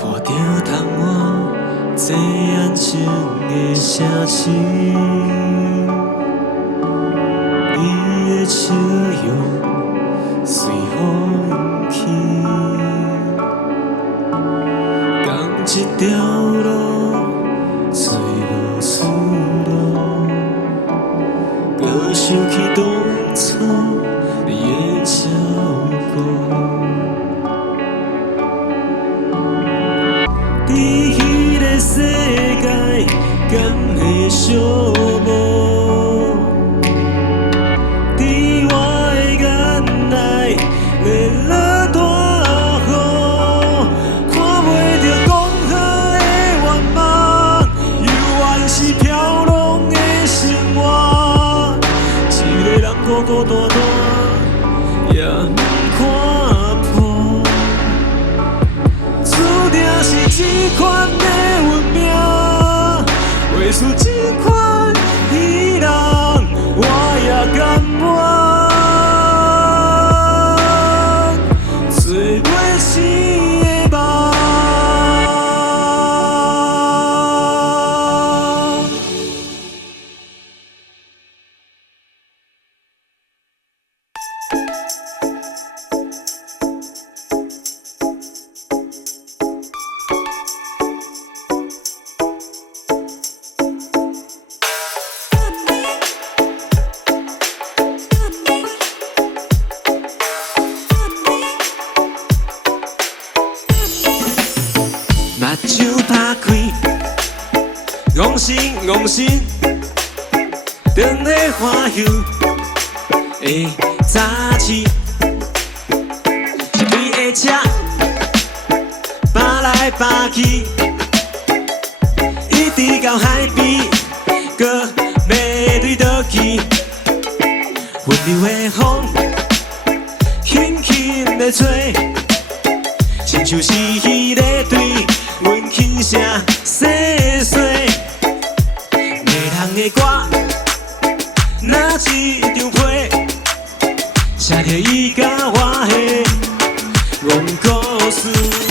看着窗外最安静的城市，你的笑容随风去。同一条路，找无出路，搁想起当初你的照顾。 伫迄个世界，敢会寂寞？伫我的眼内，热落大雨，看袂着讲好的愿望，犹原是飘浪的生活。一个人孤孤单单，也毋看破。 注定是这款的运命，袂输这款伊人，我也甘愿做袂醒的梦。 目睭拍开，戆神戆神，长在花香的早市，一堆的车扒来扒去，一直到海边，搁要对倒去，温柔的风轻轻的吹。 亲像是迄个对阮轻声细碎，迷人的歌，若一张批，写着伊甲我的梦故事。